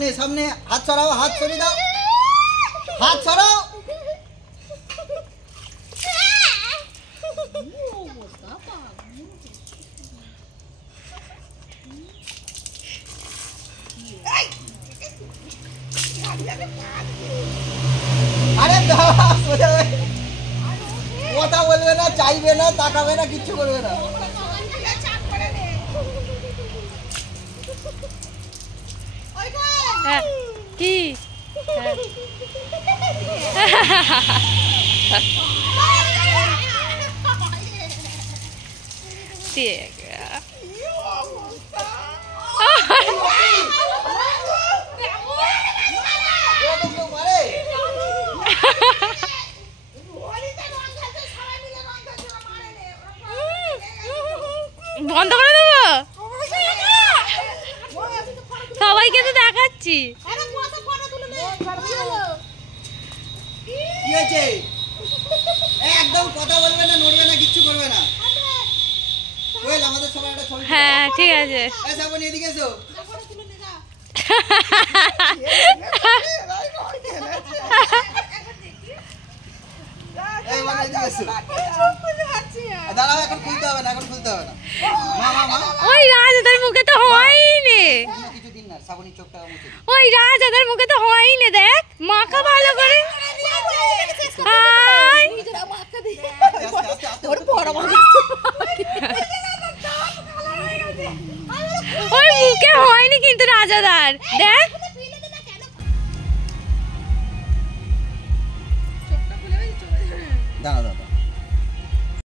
সামনে সামনে হাত ছড়াও, হাত সরিয়ে দাও, হাত ছড়াও। আরে কথা বলবে না, চাইবে না, তাকাবে না, কিচ্ছু করবে না। কি ঠিক বন্ধ করে দেবো, সবাইকে তো দেখাচ্ছি। কি হয়েছে? একদম কথা বলবে না, নড়বে না, কিচ্ছু করবে না। ওয়েল আমাদের সবার একটা ছবি। হ্যাঁ ঠিক আছে। এই সাবন এদিকে এসো। এই মানে এদিকে এসো। দাঁড়াও, এখন খুলতে হবে না, এখন খুলতে হবে না। মা মা মা ওই রাজাদার মুখে তো হয়নি, কিছু দিন না, সাবনের চোখটা মুছে দিই। ওই রাজাদার মুখে তো হয়নি, দেখ মাখা ভালো করে। হাই ওই মুখে হয়নি কিন্তু রাজাদার, দেখ